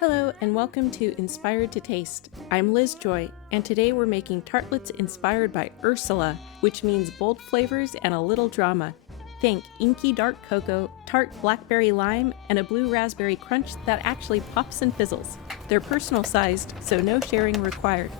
Hello and welcome to Inspired to Taste. I'm Liz Joy, and today we're making tartlets inspired by Ursula, which means bold flavors and a little drama. Think Inky dark cocoa, tart blackberry lime, and a blue raspberry crunch that actually pops and fizzles. They're personal sized, so no sharing required.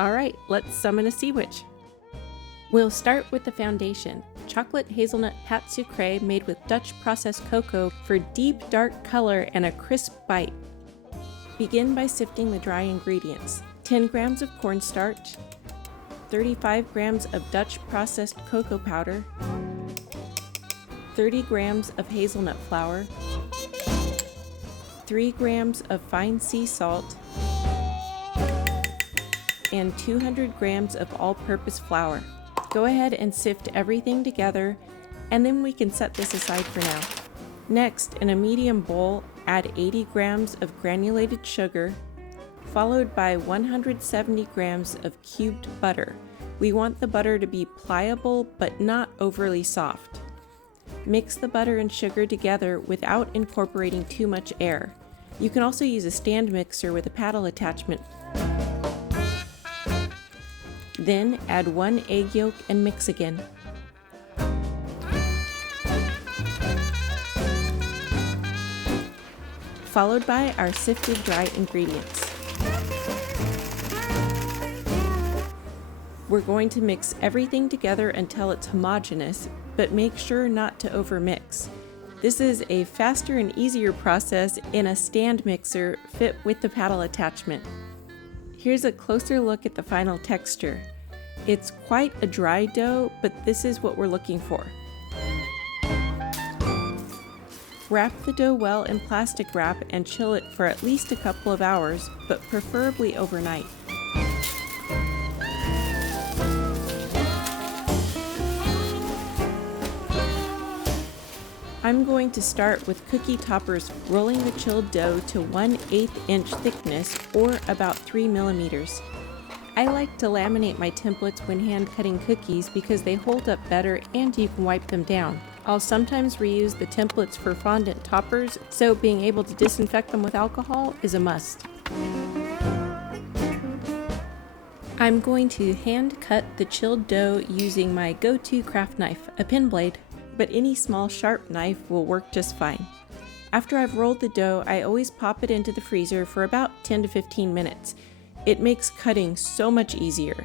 Alright, let's summon a sea witch. We'll start with the foundation. Chocolate-hazelnut pâte sucrée made with Dutch processed cocoa for deep dark color and a crisp bite. Begin by sifting the dry ingredients. 10 grams of cornstarch, 35 grams of Dutch processed cocoa powder, 30 grams of hazelnut flour, 3 grams of fine sea salt, and 200 grams of all-purpose flour. Go ahead and sift everything together, and then we can set this aside for now. Next, in a medium bowl, add 80 grams of granulated sugar, followed by 170 grams of cubed butter. We want the butter to be pliable but not overly soft. Mix the butter and sugar together without incorporating too much air. You can also use a stand mixer with a paddle attachment. Then add 1 egg yolk and mix again. Followed by our sifted dry ingredients. We're going to mix everything together until it's homogeneous, but make sure not to overmix. This is a faster and easier process in a stand mixer fit with the paddle attachment. Here's a closer look at the final texture. It's quite a dry dough, but this is what we're looking for. Wrap the dough well in plastic wrap and chill it for at least a couple of hours, but preferably overnight. I'm going to start with cookie toppers, rolling the chilled dough to 1/8 inch thickness or about 3 millimeters. I like to laminate my templates when hand cutting cookies because they hold up better and you can wipe them down. I'll sometimes reuse the templates for fondant toppers, so being able to disinfect them with alcohol is a must. I'm going to hand cut the chilled dough using my go-to craft knife, a pin blade, but any small sharp knife will work just fine. After I've rolled the dough, I always pop it into the freezer for about 10 to 15 minutes. It makes cutting so much easier.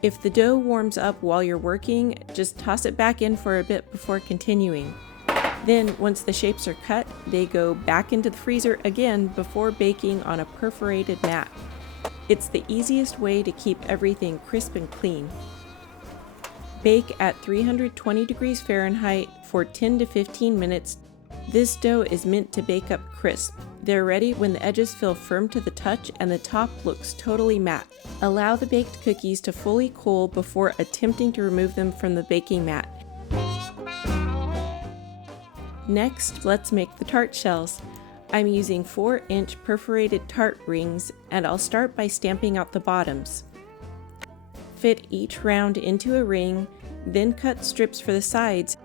If the dough warms up while you're working, just toss it back in for a bit before continuing. Then, once the shapes are cut, they go back into the freezer again before baking on a perforated mat. It's the easiest way to keep everything crisp and clean. Bake at 320 degrees Fahrenheit for 10 to 15 minutes. This dough is meant to bake up crisp. They're ready when the edges feel firm to the touch and the top looks totally matte. Allow the baked cookies to fully cool before attempting to remove them from the baking mat. Next, let's make the tart shells. I'm using 4-inch perforated tart rings, and I'll start by stamping out the bottoms. Fit each round into a ring, then cut strips for the sides.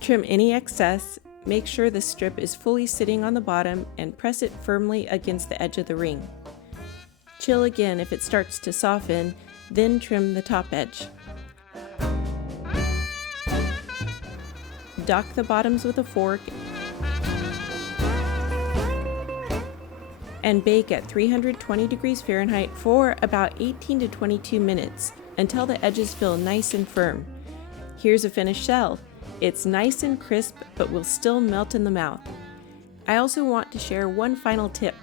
Trim any excess, make sure the strip is fully sitting on the bottom, and press it firmly against the edge of the ring. Chill again if it starts to soften, then trim the top edge. Dock the bottoms with a fork and bake at 320 degrees Fahrenheit for about 18 to 22 minutes until the edges feel nice and firm. Here's a finished shell. It's nice and crisp, but will still melt in the mouth. I also want to share one final tip.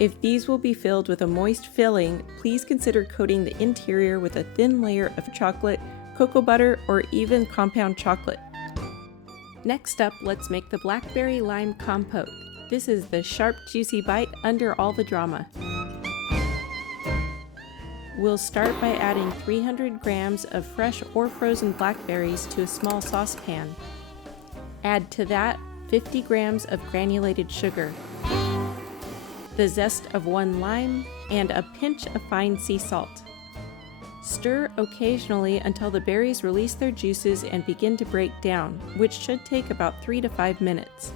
If these will be filled with a moist filling, please consider coating the interior with a thin layer of chocolate, cocoa butter, or even compound chocolate. Next up, let's make the blackberry lime compote. This is the sharp, juicy bite under all the drama. We'll start by adding 300 grams of fresh or frozen blackberries to a small saucepan. Add to that 50 grams of granulated sugar, the zest of 1 lime, and a pinch of fine sea salt. Stir occasionally until the berries release their juices and begin to break down, which should take about 3 to 5 minutes.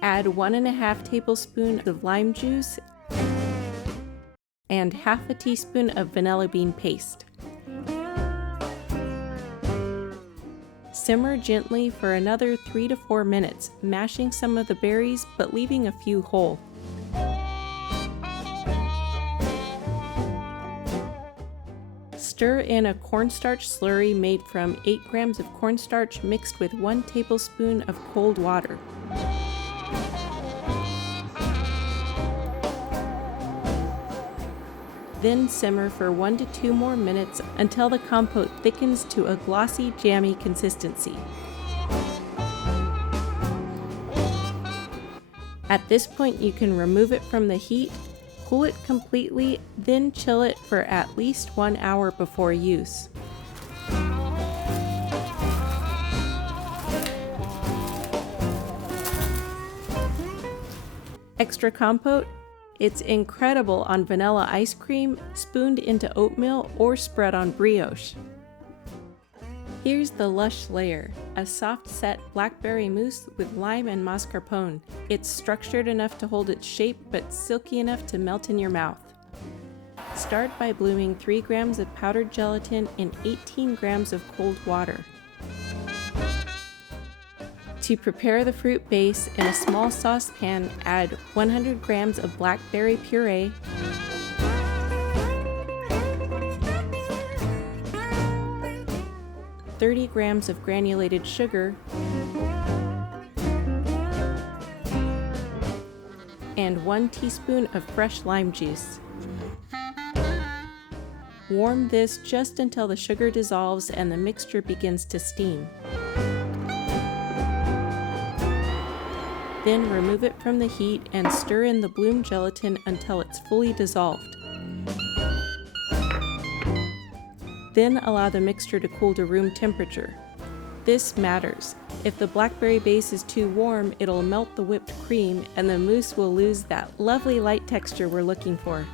Add 1½ tablespoon of lime juice and ½ teaspoon of vanilla bean paste. Simmer gently for another 3 to 4 minutes, mashing some of the berries but leaving a few whole. Stir in a cornstarch slurry made from 8 grams of cornstarch mixed with 1 tablespoon of cold water. Then simmer for 1 to 2 more minutes until the compote thickens to a glossy, jammy consistency. At this point, you can remove it from the heat, cool it completely, then chill it for at least 1 hour before use. Extra compote? It's incredible on vanilla ice cream, spooned into oatmeal, or spread on brioche. Here's the lush layer, a soft set blackberry mousse with lime and mascarpone. It's structured enough to hold its shape, but silky enough to melt in your mouth. Start by blooming 3 grams of powdered gelatin in 18 grams of cold water. To prepare the fruit base, in a small saucepan, add 100 grams of blackberry puree, 30 grams of granulated sugar, and 1 teaspoon of fresh lime juice. Warm this just until the sugar dissolves and the mixture begins to steam. Then remove it from the heat and stir in the bloom gelatin until it's fully dissolved. Then allow the mixture to cool to room temperature. This matters. If the blackberry base is too warm, it'll melt the whipped cream and the mousse will lose that lovely light texture we're looking for.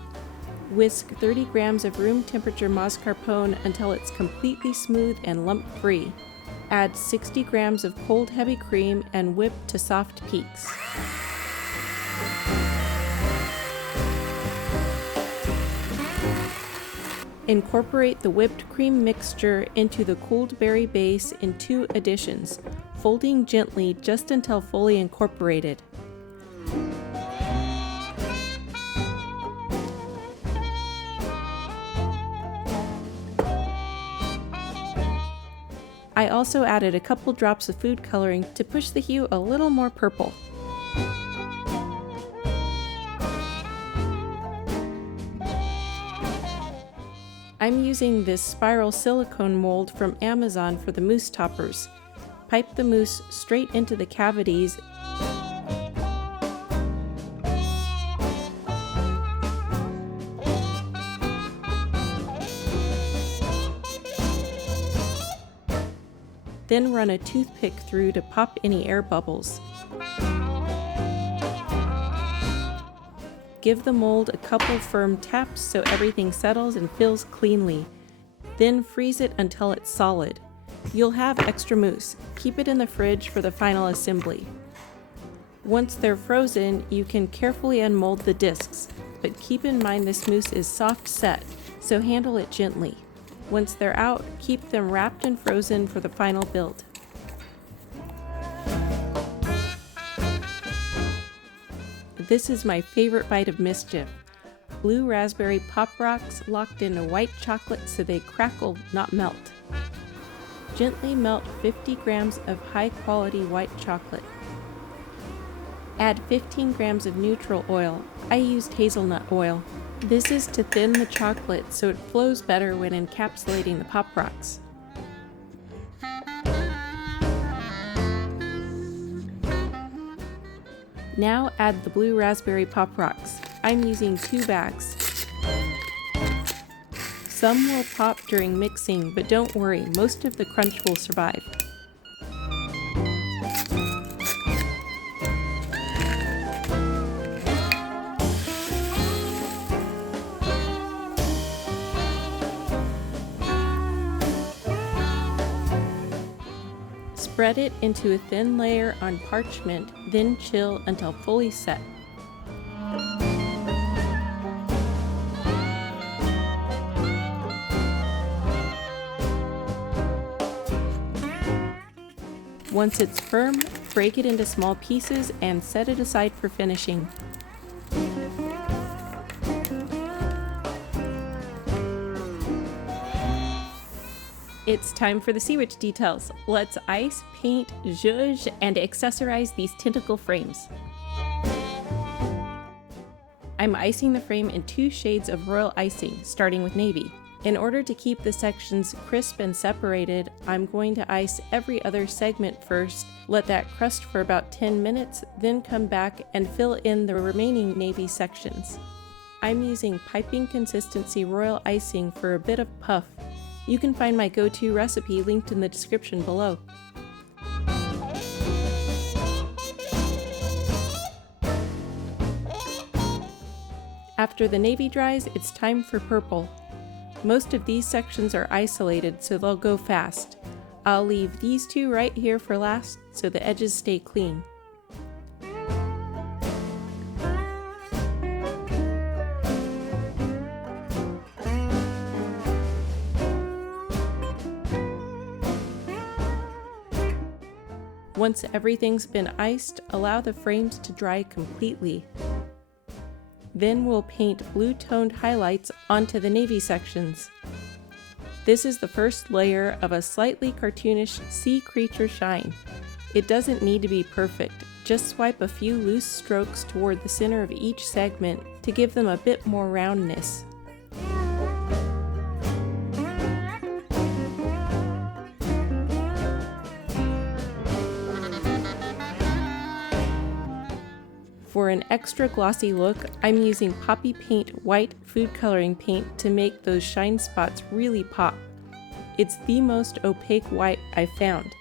Whisk 30 grams of room temperature mascarpone until it's completely smooth and lump-free. Add 60 grams of cold heavy cream and whip to soft peaks. Incorporate the whipped cream mixture into the cooled berry base in 2 additions, folding gently just until fully incorporated. I also added a couple drops of food coloring to push the hue a little more purple. I'm using this spiral silicone mold from Amazon for the mousse toppers. Pipe the mousse straight into the cavities then run a toothpick through to pop any air bubbles. Give the mold a couple firm taps so everything settles and fills cleanly. Then freeze it until it's solid. You'll have extra mousse. Keep it in the fridge for the final assembly. Once they're frozen, you can carefully unmold the discs, but keep in mind this mousse is soft set, so handle it gently. Once they're out, keep them wrapped and frozen for the final build. This is my favorite bite of mischief. Blue raspberry pop rocks locked into white chocolate so they crackle, not melt. Gently melt 50 grams of high-quality white chocolate. Add 15 grams of neutral oil. I used hazelnut oil. This is to thin the chocolate so it flows better when encapsulating the Pop Rocks. Now add the blue raspberry Pop Rocks. I'm using 2 bags. Some will pop during mixing, but don't worry, most of the crunch will survive. Spread it into a thin layer on parchment, then chill until fully set. Once it's firm, break it into small pieces and set it aside for finishing. It's time for the Sea Witch details. Let's ice, paint, zhuzh, and accessorize these tentacle frames. I'm icing the frame in 2 shades of royal icing, starting with navy. In order to keep the sections crisp and separated, I'm going to ice every other segment first, let that crust for about 10 minutes, then come back and fill in the remaining navy sections. I'm using piping consistency royal icing for a bit of puff. You can find my go-to recipe linked in the description below. After the navy dries, it's time for purple. Most of these sections are isolated, so they'll go fast. I'll leave these 2 right here for last so the edges stay clean. Once everything's been iced, allow the frames to dry completely. Then we'll paint blue-toned highlights onto the navy sections. This is the first layer of a slightly cartoonish sea creature shine. It doesn't need to be perfect, just swipe a few loose strokes toward the center of each segment to give them a bit more roundness. For an extra glossy look, I'm using Poppy Paint white food coloring paint to make those shine spots really pop. It's the most opaque white I've found.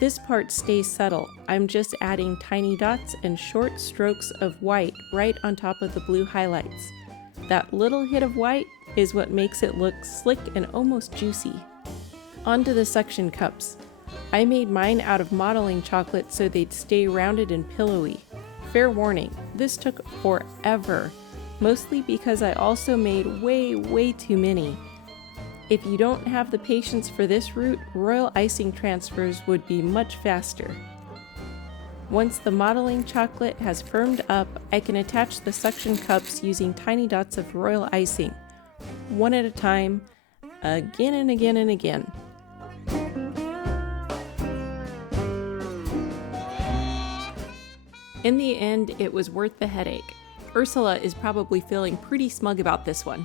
This part stays subtle. I'm just adding tiny dots and short strokes of white right on top of the blue highlights. That little hit of white is what makes it look slick and almost juicy. Onto the suction cups. I made mine out of modeling chocolate so they'd stay rounded and pillowy. Fair warning, this took forever, mostly because I also made way too many. If you don't have the patience for this route, royal icing transfers would be much faster. Once the modeling chocolate has firmed up, I can attach the suction cups using tiny dots of royal icing, one at a time, again and again and again. In the end, it was worth the headache. Ursula is probably feeling pretty smug about this one.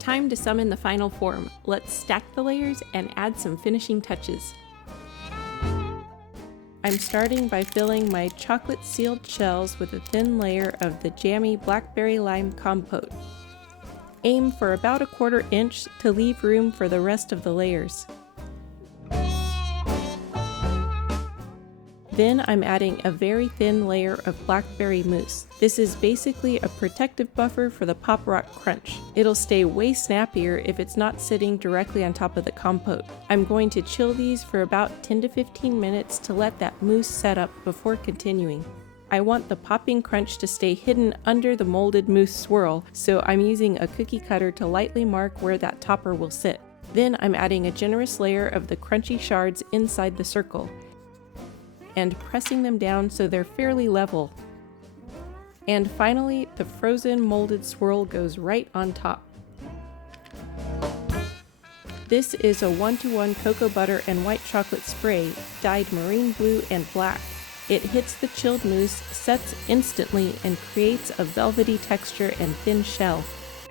Time to summon the final form. Let's stack the layers and add some finishing touches. I'm starting by filling my chocolate-sealed shells with a thin layer of the jammy blackberry-lime compote. Aim for about a 1/4 inch to leave room for the rest of the layers. Then I'm adding a very thin layer of blackberry mousse. This is basically a protective buffer for the Pop Rock Crunch. It'll stay way snappier if it's not sitting directly on top of the compote. I'm going to chill these for about 10 to 15 minutes to let that mousse set up before continuing. I want the popping crunch to stay hidden under the molded mousse swirl, so I'm using a cookie cutter to lightly mark where that topper will sit. Then I'm adding a generous layer of the crunchy shards inside the circle, and pressing them down so they're fairly level. And finally, the frozen molded swirl goes right on top. This is a 1-to-1 cocoa butter and white chocolate spray, dyed marine blue and black. It hits the chilled mousse, sets instantly, and creates a velvety texture and thin shell.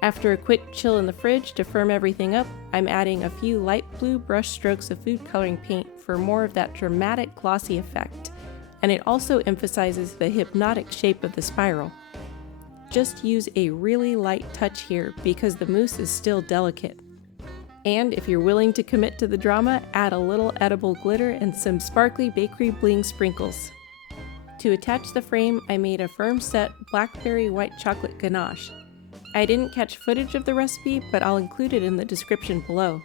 After a quick chill in the fridge to firm everything up, I'm adding a few light blue brush strokes of food coloring paint for more of that dramatic glossy effect, and it also emphasizes the hypnotic shape of the spiral. Just use a really light touch here because the mousse is still delicate. And if you're willing to commit to the drama, add a little edible glitter and some sparkly bakery bling sprinkles. To attach the frame, I made a firm set blackberry white chocolate ganache. I didn't catch footage of the recipe, but I'll include it in the description below.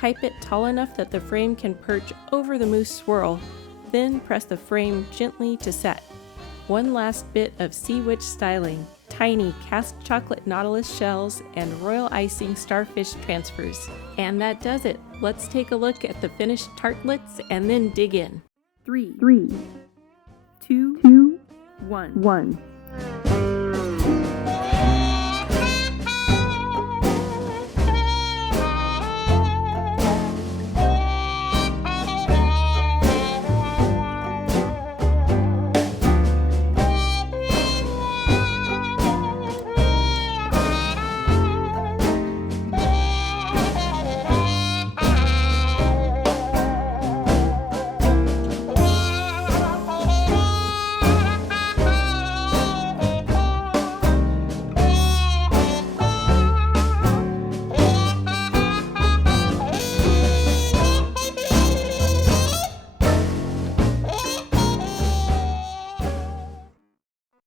Pipe it tall enough that the frame can perch over the mousse swirl, then press the frame gently to set. One last bit of Sea Witch styling, tiny cast chocolate nautilus shells and royal icing starfish transfers. And that does it. Let's take a look at the finished tartlets and then dig in. 3, 2, 1.